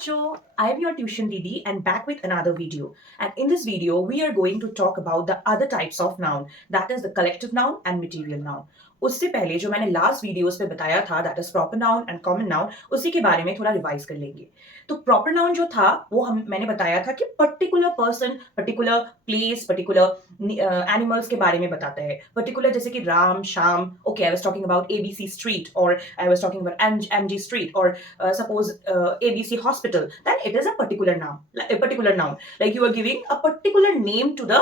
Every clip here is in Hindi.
bachcho, I am your tuition Didi and back with another video. And in this video, we are going to talk about the other types of noun, that is the collective noun and material noun. उससे पहले जो मैंने लास्ट वीडियोस पे बताया था that is proper noun and common noun, उसी के बारे में थोड़ा रिवाइज कर लेंगे. तो प्रॉपर नाउन जो था वो मैंने बताया था कि particular person, particular place, particular animals के बारे में बताता है. पर्टिकुलर जैसे कि Ram, Shyam. Okay, I was talking about ABC street और I was talking about MG street और suppose ABC hospital, then it is a particular noun. A particular noun, like you are giving a particular name to the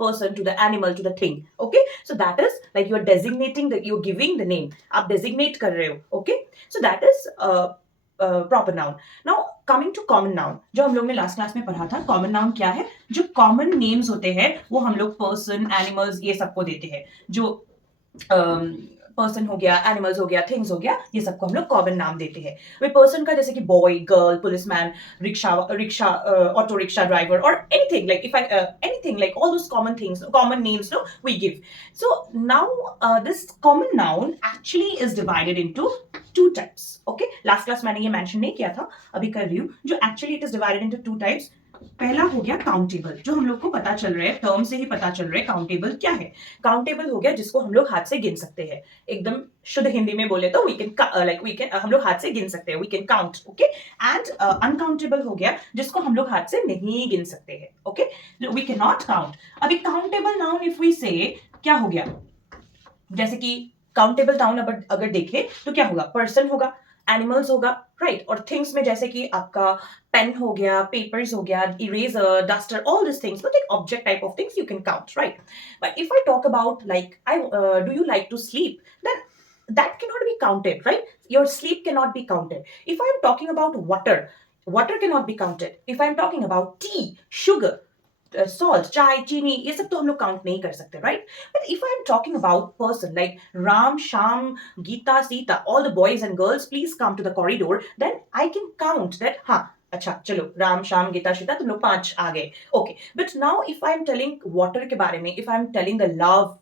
person, to the animal, to the thing. Okay, so that is like you are designating that you're giving the name. आप designate कर रहे हो. Okay, so that is proper noun. Now coming to common noun, जो हम लोग ने लास्ट क्लास में पढ़ा था. common noun क्या है? जो common names होते हैं वो हम लोग person, animals ये सबको देते हैं. जो पर्सन हो गया, एनिमल्स हो गया, थिंग्स हो गया, ये सबको हम लोग कॉमन नाम देते हैं. वे पर्सन का जैसे कि boy, girl, policeman, rickshaw, auto rickshaw driver और anything like if I anything like all those common things, common names no we give. So now this common noun actually is divided into two types. Okay, last class मैंने ये मेंशन नहीं किया था, अभी कर रही हूँ. जो actually it is divided into two types. पहला हो गया काउंटेबल, जो हम लोग को पता चल रहा है, टर्म से ही पता चल रहा है काउंटेबल क्या है. काउंटेबल हो गया जिसको हम लोग हाथ से गिन सकते हैं. एकदम शुद्ध हिंदी में बोले तो वी कैन हम लोग हाथ से गिन सकते हैं, we can count. Okay, and uncountable हो गया जिसको हम लोग हाथ से नहीं गिन सकते हैं. Okay, we can not count. अभी countable noun if we say क्या हो गया, जैसे कि काउंटेबल नाउन अगर देखें तो क्या होगा, पर्सन होगा, एनिमल्स होगा, राइट. और थिंग्स में जैसे कि आपका पेन हो गया, पेपर्स हो गया, eraser, duster, all this things, like object type of things you can count, right? But if I talk about like do you like to sleep, then that cannot be counted, right? Your sleep cannot be counted. If I am talking about water cannot be counted. If I am talking about tea, sugar, salt, चाय, चीनी, ये सब तो हम लोग काउंट नहीं कर सकते, right. But if I am talking about person like Ram, Shyam, Geeta, Sita, all the boys and girls please come to the corridor, then I can count that. हाँ, अच्छा चलो, राम, श्याम, गीता, सीता, तुम लोग 5 आ गए. Okay, but now if I am telling water के बारे में, if I am telling the love,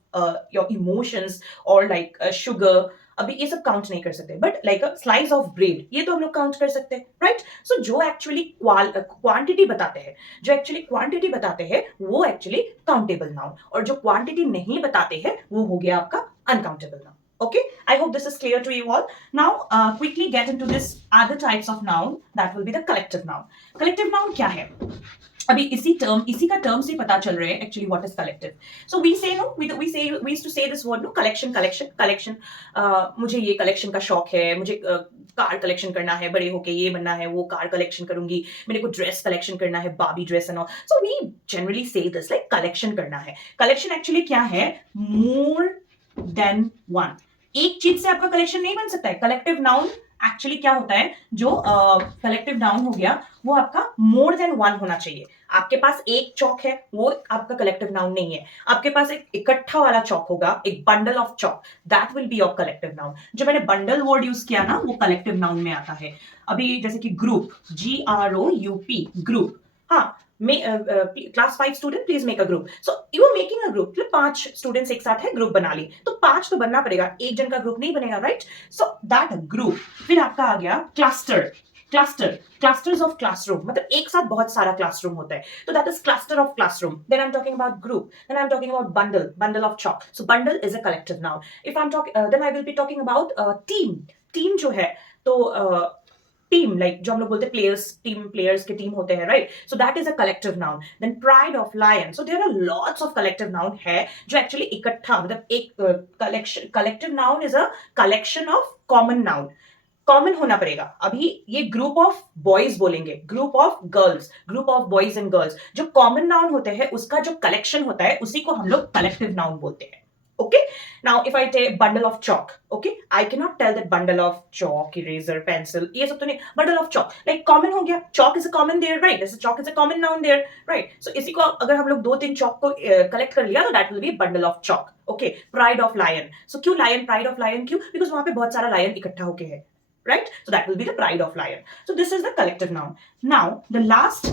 your emotions और लाइक शुगर, अभी ये सब काउंट नहीं कर सकते. But like a slice of bread, ये तो हम लोग काउंट कर सकते हैं, राइट. सो जो एक्चुअली क्वांटिटी बताते हैं, वो एक्चुअली काउंटेबल नाउन, और जो क्वांटिटी नहीं बताते हैं वो हो गया आपका uncountable noun. Okay, I hope this is clear to you all. Now, quickly get into this other types of noun. That will be the collective noun. Collective noun क्या है? अभी इसी का टर्म से पता चल रहा है actually what is collective. So we used to say this word no, collection. मुझे ये कलेक्शन का शौक है, मुझे कार कलेक्शन करना है, बड़े होके ये बनना है, वो कार कलेक्शन करूंगी, मेरे को ड्रेस कलेक्शन करना है, बाबी dress and all. So we generally say this like collection करना है. कलेक्शन एक्चुअली क्या है, मोर देन वन. एक चीज से आपका कलेक्शन नहीं बन सकता है. कलेक्टिव नाउन एक्चुअली क्या होता है, जो कलेक्टिव नाउन हो गया वो आपका मोर देन वन होना चाहिए. आपके पास एक चौक है, वो आपका कलेक्टिव नाउन नहीं है. आपके पास एक इकट्ठा वाला चौक होगा, एक bundle of chalk, that will be your collective noun. जो मैंने बंडल वर्ड यूज किया ना, वो कलेक्टिव नाउन में आता है. अभी जैसे कि ग्रुप, GROUP, ग्रुप. हाँ, class 5 student please make a group. So you are making a group, 5 students एक साथ है, ग्रुप बना ली, तो 5 तो बनना पड़ेगा, एक जन का ग्रुप नहीं बनेगा, राइट. So that group. फिर आपका आ गया क्लस्टर्स ऑफ क्लासरूम, मतलब एक साथ बहुत सारा क्लासरूम होता है, तो that is cluster of classroom. Then I am talking about group, then I am talking about bundle of chalk. So bundle is a collective noun. If I am talking, then I will be talking about team जो है, तो टीम लाइक जो हम लोग बोलते हैं प्लेयर्स के टीम होते हैं, right. So that is a collective noun. Then pride of lion. So there are lots of collective noun है जो एक्चुअली इकट्ठा, मतलब एक collective noun is a collection of common noun. Common होना पड़ेगा. अभी ये ग्रुप ऑफ बॉयज बोलेंगे, group of girls, group of boys and girls, जो कॉमन नाउन होते हैं उसका जो कलेक्शन होता है उसी को हम लोग कलेक्टिव नाउन बोलते हैं. Okay, now if I take bundle of chalk, okay, I cannot tell that bundle of chalk, eraser, pencil, ये सब तो नहीं. bundle of chalk like common हो गया, chalk is a common there, right. chalk is a common noun there, right. so इसी को अगर हम लोग 2-3 chalk को collect कर लिया तो that will be bundle of chalk. okay, pride of lion. so क्यों lion, pride of lion क्यों, because वहां पे बहुत सारा lion इकट्ठा होके है, right. so that will be the pride of lion. so this is the collective noun. Now the last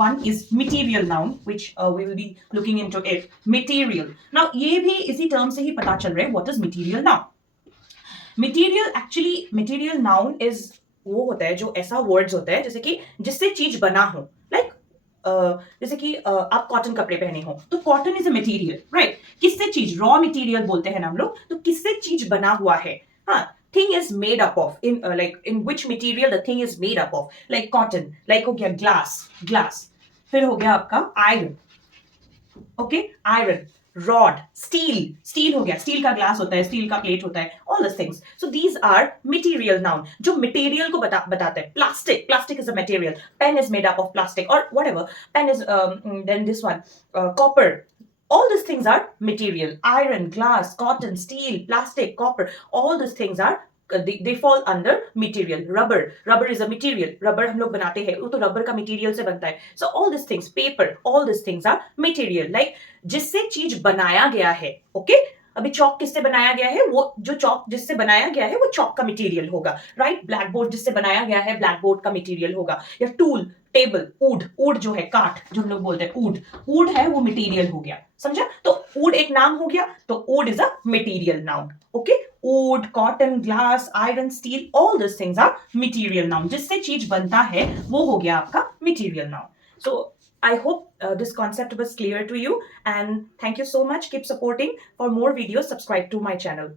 one is material noun, which we will be looking into it. Material. now ये भी इसी term से ही पता चल रहा है what is material noun. Material, actually material noun is वो होता है जो ऐसा वर्ड्स होता है जैसे कि जिससे चीज बना हो, लाइक जैसे कि आप कॉटन कपड़े पहने हो तो cotton is a material, right? किससे चीज, रॉ मटेरियल बोलते हैं ना हम लोग, तो किससे चीज बना हुआ है। हाँ, thing is made up of, in like in which material the thing is made up of, like cotton, like हो गया ग्लास, ग्लास। फिर हो गया आपका iron, okay, iron, rod, steel, steel हो गया, स्टील का ग्लास होता है, स्टील का प्लेट होता है, all this things. So these are material noun, जो मटेरियल को बताते हैं। Plastic, plastic is a material, pen is made up of plastic और whatever, pen is then this one, copper, all these things are material. Iron, glass, cotton, steel, plastic, copper, all these things are they fall under material. Rubber, rubber is a material, rubber हम लोग बनाते हैं, वो तो रबर का मटेरियल से बनता है। So all these things, paper, all these things are material, like जिससे चीज बनाया गया है। ओके, अभी चौक किससे बनाया गया है, वो जो चौक जिससे बनाया गया है वो चौक का मटेरियल होगा, राइट? ब्लैक बोर्ड जिससे बनाया गया है ब्लैक बोर्ड का मटेरियल होगा। या टूल, टेबल, वुड, वुड जो है काठ, जो हम लोग बोलते हैं वुड, वुड है वो मटेरियल हो गया, समझा? तो वुड एक नाम हो गया, तो wood is a material noun. Okay, wood, cotton, glass, iron, steel, all this things are material noun, जिससे चीज बनता है वो हो गया आपका material noun. So I hope this concept was clear to you, and thank you so much. Keep supporting. For more videos, subscribe to my channel.